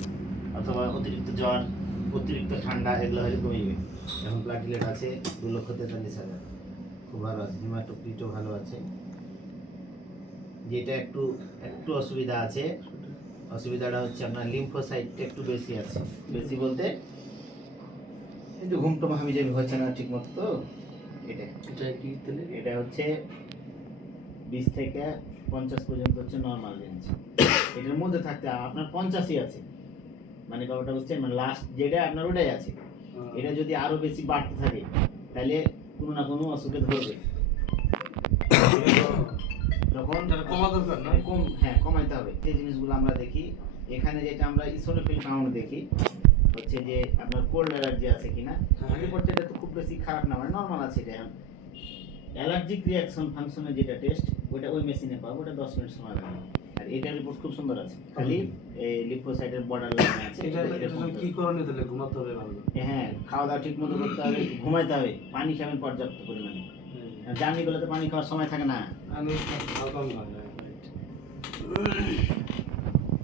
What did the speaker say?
কমবে, অথবা অতিরিক্ত জ্বর, অতিরিক্ত ঠান্ডা এগুলো হলে কমবে। এখন প্লাটিলেট আছে 2,43,000, খুব ভালো আছে। হিমাটোক্রিটও ভালো আছে। যেটা একটু একটু অসুবিধা আছে, অসুবিধাটা হচ্ছে আপনার লিম্ফোসাইটটা একটু বেশি আছে। বেশি বলতে একটু ঘুমটুম হাবিজাবি হচ্ছে না ঠিক মতো। তো এটা কি তাহলে? এটা হচ্ছে 20 থেকে 50 পর্যন্ত হচ্ছে নর্মাল রেঞ্জ। এটার মধ্যে থাকতে আপনার 50ই আছে, মানে ব্যাপারটা বুঝছেন, মানে লাস্ট যেটা আপনার ওটাই আছে। এটা যদি আরো বেশি বাড়তে থাকে তাহলে কোনো না কোনো অসুখে ধরবে। তখন কমা দরকার না? হ্যাঁ, কমাইতে হবে। যে জিনিসগুলো আমরা দেখি এখানে, যেটা আমরা ইসোনোফিল কাউন্ট দেখি হচ্ছে যে আপনার কোল্ড অ্যালার্জি আছে কিনা। রিপোর্টটা এটা তো খুব বেশি খারাপ না, মানে নরমাল আছে। এটা অ্যালার্জিক রিঅ্যাকশন ফাংশনের যেটা টেস্ট, ওটা ওই মেশিনে পাবো, ওটা 10 মিনিট সময় লাগে। আর এটার রিপোর্ট খুব সুন্দর আছে, খালি এই লিম্ফোসাইটের বর্ডার লাইন আছে। এটা কি করণীয় তাহলে? ঘুমাতে হবে ভালো। হ্যাঁ, খাওয়া দাওয়া ঠিক মতো করতে হবে, ঘুমাইতে হবে, পানি খাবেন পর্যাপ্ত পরিমাণে। জার্নি গুলোতে পানি খাওয়ার সময় থাকে না। আমি